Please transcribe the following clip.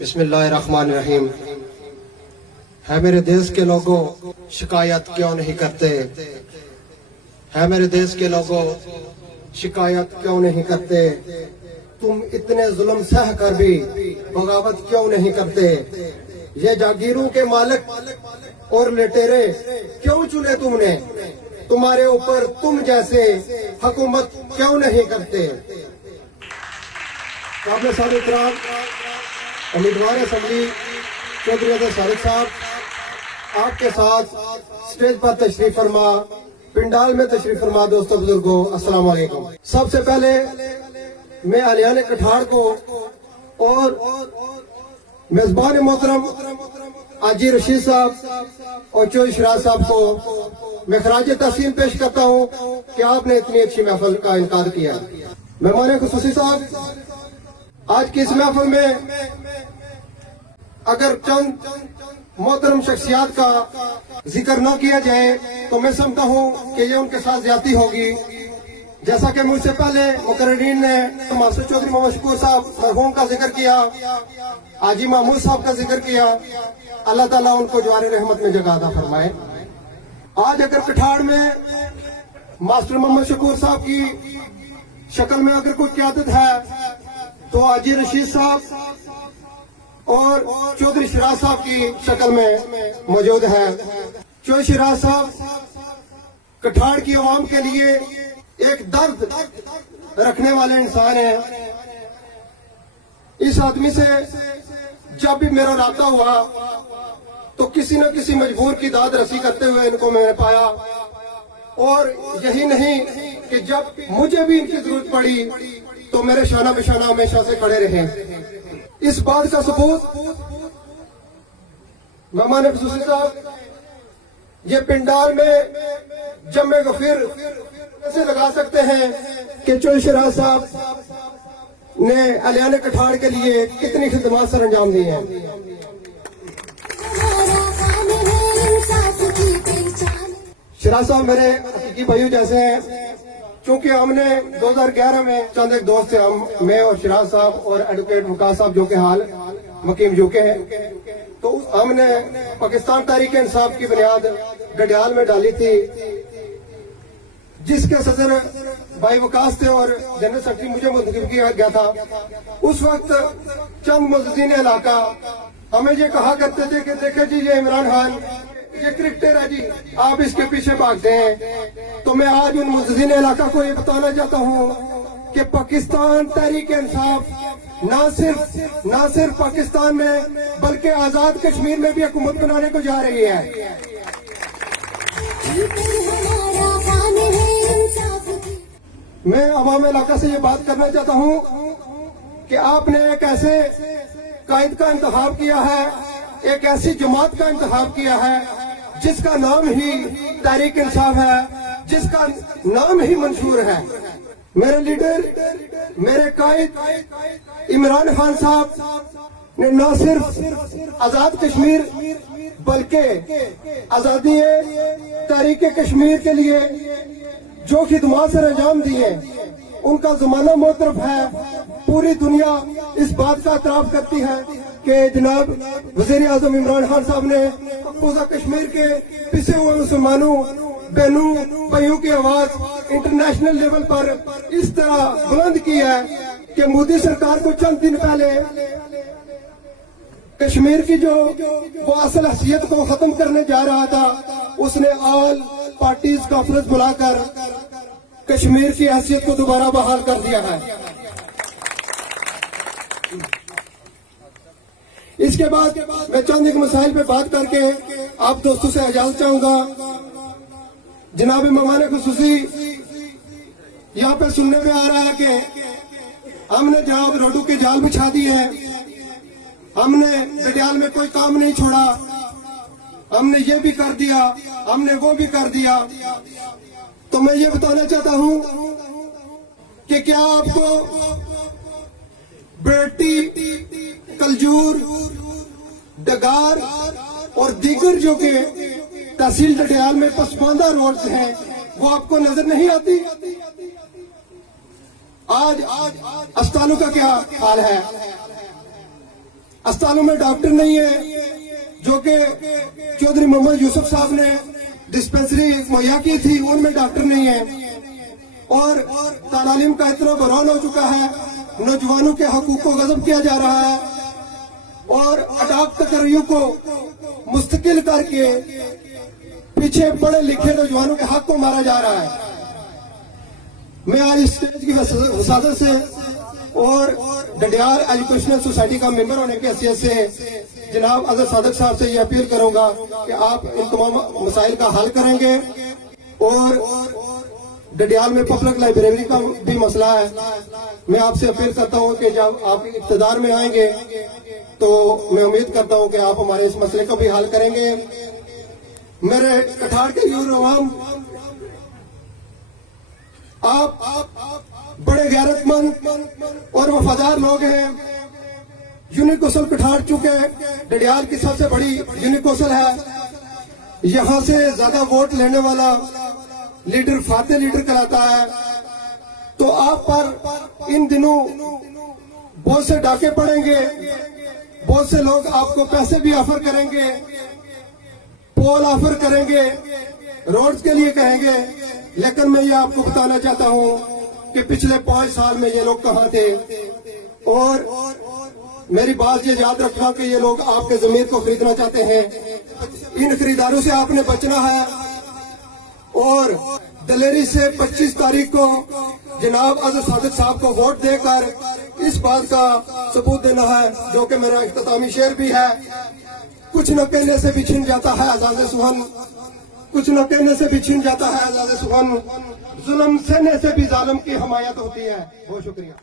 बिस्मिल्लाहिर्रहमानिर्रहीम। है मेरे देश के लोगों, शिकायत क्यों नहीं करते? है मेरे देश के लोगों, शिकायत क्यों नहीं करते? तुम इतने जुल्म सह कर भी बगावत क्यों नहीं करते? ये जागीरों के मालिक और लुटेरे क्यों चुने तुमने? तुम्हारे ऊपर तुम जैसे हुकूमत क्यों नहीं करते? काबिल सारे इकराम उम्मीदवार असेंबली चौधरी अजहर सारिक साहब, आपके साथ स्टेज पर तशरीफ फरमा, पिंडाल में तशरीफ फरमा। दोस्तों बुजुर्गों, अस्सलाम वालेकुम। सबसे पहले मैं अलियान कठाड़ को और मेजबान मोहतरम आजी रशीद साहब और चौधरी शिराज साहब को मैं खराज तहसीन पेश करता हूँ कि आपने इतनी अच्छी महफिल का इनकार किया। मेहमान खुसूसी साहब, आज की इस महफिल में अगर चंद मोहतरम शख्सियात का जिक्र न किया जाए तो मैं समझता हूँ कि ये उनके साथ ज्यादती होगी। जैसा कि मुझसे पहले मुकर्रीन ने मास्टर चौधरी मोहम्मद शकूर साहब मरहूम का जिक्र किया, आजी महमूद साहब का जिक्र किया, अल्लाह ताला उनको जवारे रहमत में जगह अता फरमाए। आज अगर कठाड़ में मास्टर मोहम्मद शकूर साहब की शक्ल में अगर कोई क़यादत है तो आजी रशीद साहब और चौधरी शिराज साहब की शक्ल में मौजूद है। चौधरी शिराज साहब कठाड़ की आवाम के लिए एक दर्द रखने वाले इंसान हैं। इस आदमी से जब भी मेरा राब्ता हुआ तो किसी न किसी मजबूर की दाद रसी करते हुए इनको मैंने पाया, और यही नहीं कि जब मुझे भी इनकी जरूरत पड़ी तो मेरे शाना बिशाना हमेशा से खड़े रहे। इस बात का सबूत मेहमान खुसूसी साहब, ये पिंडाल में जमे गफिर ऐसे लगा सकते हैं कि चौधरी शिराज साहब ने अलियान कठाड़ के लिए कितनी खिदमत सर अंजाम दी हैं। शिराज साहब मेरे हकीकी भाइयों जैसे हैं। चूंकि हमने 2011 में चंद एक दोस्त थे, मैं और शिराज साहब और एडवोकेट वकास साहब जो के हाल मकीम जुके हैं, तो हमने पाकिस्तान तहरीक इंसाफ की बुनियाद गडियाल में डाली थी, जिसके सदर भाई वकास थे और जनरल सेक्रेटरी मुझे मुंतखब किया गया था। उस वक्त चंद मुअज़्ज़िज़ीन इलाका हमें ये कहा करते थे कि देखे जी, ये इमरान खान ये क्रिकेटर है जी, आप इसके पीछे भागते हैं। तो मैं आज उन मुअज़्ज़िज़ीन इलाका को ये बताना चाहता हूँ कि पाकिस्तान तहरीक इंसाफ ना सिर्फ पाकिस्तान में बल्कि आजाद कश्मीर में भी हुकूमत बनाने को जा रही है। मैं अवाम इलाका से ये बात करना चाहता हूँ कि आपने एक ऐसे कायद का इंतखाब किया है, एक ऐसी जमात का इंतखाब किया है जिसका नाम ही तहरीक इंसाफ है, जिसका नाम ही मंशूर है। मेरे लीडर, मेरे कायद इमरान खान साहब ने न सिर्फ आजाद कश्मीर बल्कि आजादी तहरीक कश्मीर के लिए जो खिदमत सर अंजाम दी है, उनका जमाना मोतरफ है। पूरी दुनिया इस बात का एतराफ करती है कि जनाब वज़ीर आज़म इमरान खान साहब ने मकबूजा कश्मीर के पिछे हुए मुसलमानों, बहनों, भाइयों की आवाज इंटरनेशनल लेवल पर इस तरह बुलंद की है कि मोदी सरकार को चंद दिन पहले कश्मीर की जो वो असल हैसियत को खत्म करने जा रहा था, उसने ऑल पार्टीज कॉन्फ्रेंस बुलाकर कश्मीर की हैसियत को दोबारा बहाल कर दिया है। इसके बाद मैं चंद एक मसाइल पे बात करके आप दोस्तों से इजाजत चाहूंगा। जनाब मेहमान खुसूसी, यहाँ पे सुनने में आ रहा है कि हमने जनाब रोडू के जाल बिछा दिए हैं, हमने गडियाल में कोई काम नहीं छोड़ा, हमने ये भी कर दिया, हमने वो भी कर दिया। तो मैं ये बताना चाहता हूँ कि क्या आपको बेटी, कलजूर, डगार और दीगर जो के तहसील गडियाल में पसमानदा रोड्स हैं वो आपको नजर नहीं आती? आज अस्पतालों का क्या हाल है? अस्पतालों में डॉक्टर नहीं है, जो कि चौधरी मोहम्मद यूसुफ साहब ने डिस्पेंसरी मुहैया की थी, उनमें डॉक्टर नहीं है। और तालीम का इतना बहरान हो चुका है, नौजवानों के हकूक को गजब किया जा रहा है और अटॉक तकर्रियों को मुस्तकिल करके पीछे पढ़े लिखे नौजवानों के हक को मारा जा रहा है। मैं आज इस स्टेज की वसादत से और डडियाल एजुकेशनल सोसाइटी का मेंबर होने की हैसियत से जनाब अजहर सादिक साहब से ये अपील करूंगा कि आप इन तमाम मसाइल का हल करेंगे। और डडियाल में पब्लिक लाइब्रेरी का भी मसला है, मैं आपसे अपील करता हूं कि जब आप इक़्तिदार में आएंगे तो मैं उम्मीद करता हूं कि आप हमारे इस मसले को भी हल करेंगे। मेरे कठार के युवाओं, आप बड़े गैरतमंद और वफादार लोग हैं। यूनिकोसल कठार चुके डडियाल की सबसे बड़ी यूनिकोसल है, यहां से ज्यादा वोट लेने वाला लीडर फाते लीडर कहलाता है। तो आप पर इन दिनों बहुत से डाके पड़ेंगे, बहुत से लोग आपको पैसे भी ऑफर करेंगे, पोल ऑफर करेंगे, रोड्स के लिए कहेंगे। लेकिन मैं ये आपको बताना चाहता हूं कि पिछले 5 साल में ये लोग कहां थे। और मेरी बात ये याद रखना कि ये लोग आपके जमीन को खरीदना चाहते हैं, इन खरीदारों से आपने बचना है। और दलेरी से 25 तारीख को जनाब अजहर सादिक साहब को वोट देकर इस बात का सबूत देना है, जो कि मेरा इख्तितामी शेर भी है। कुछ न कहने से भी छिन जाता है आजाद सुहन, कुछ न कहने से भी छिन जाता है आजाद सुहन, जुल्म सहने से भी जालिम की हमायत होती है। बहुत शुक्रिया।